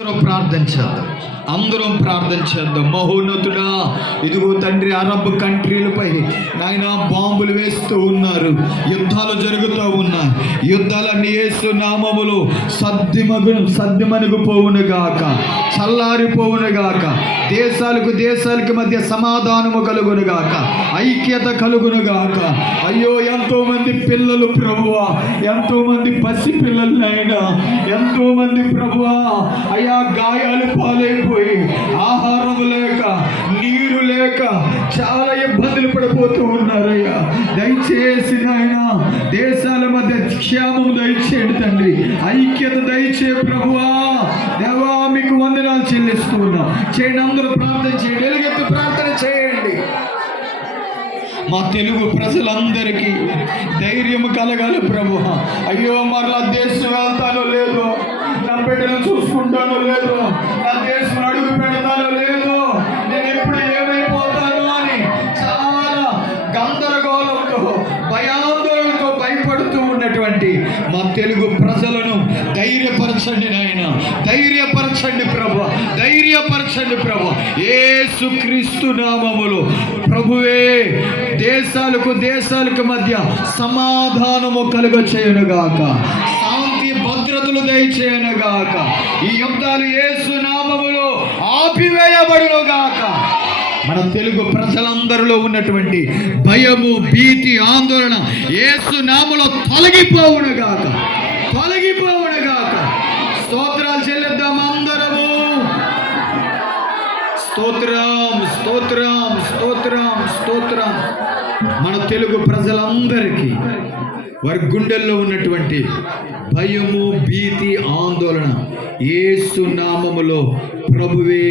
అందరం ప్రార్థన చేద్దాం. మహోన్నతుడా, ఇదిగో తండ్రి, అరబ్ కంట్రీలపై నాయన బాంబులు వేస్తూ ఉన్నారు, యుద్ధాలు జరుగుతూ ఉన్నాయి. యుద్ధాలన్నీ యేసు నామములో సద్దిమణిగిపోవును గాక, చల్లారిపోవును గాక. దేశాలకు మధ్య సమాధానము కలుగును గాక, ఐక్యత కలుగును గాక. అయ్యో, ఎంతో మంది పిల్లలు ప్రభువా, ఎంతో మంది పసి పిల్లలైనా, ఎంతో మంది ప్రభువా అయ్యా గాయాలు పాలైపోయి, ఆహారం లేక, నీరు లేక చాలా ఇబ్బందులు పడిపోతూ ఉన్నారయ్యా. దయచేసి నాయన దేశాల మధ్య క్షేమం దయచేయండి తండ్రి, ఐక్యత దయచే ప్రభువా. దేవా, మీకు వందనాలు చెల్లిస్తూ ఉన్నాం. చేయండి, అందరూ ప్రార్థన చేయండి, ఎలుగెత్తి ప్రార్థన చేయండి. మా తెలుగు ప్రజలందరికీ ధైర్యం కలగాలి ప్రభువా. అయ్యో, మరలా దేశం వెళ్తానో లేదో, నా బిడ్డను చూసుకుంటానో లేదో, నా దేశం అడుగు పెడతానో లేదో, నేను ఎప్పుడు ఏమైపోతాను అని చాలా గందరగోళంతో, భయాందోళనతో భయపడుతూ ఉన్నటువంటి మా తెలుగు ప్రజలను ధైర్యపరచండి నాయన, ధైర్యపరచండి ప్రభు, ధైర్యపరచండి ప్రభు. యేసుక్రీస్తు నామములో ప్రభువే దేశాలకు మధ్య సమాధానము కలుగచేయునుగాక, శాంతి భద్రతలు దయచేయునుగాక. ఈ యుద్ధాలు యేసు నామములో ఆపివేయబడునుగాక. మన తెలుగు ప్రజలందరిలో ఉన్నటువంటి భయము, భీతి, ఆందోళన యేసు నామములో తొలగిపోవునుగాక, తొలగిపోవునుగాక. స్తోత్రాలు చెల్లిద్దాం అందరము. స్తోత్రం, స్తోత్రం, స్తోత్రం, స్తోత్రం. మన తెలుగు ప్రజలందరికీ వారి గుండెల్లో ఉన్నటువంటి భయము, భీతి, ఆందోళన యేసు నామములో ప్రభువే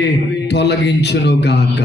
తొలగించునుగాక.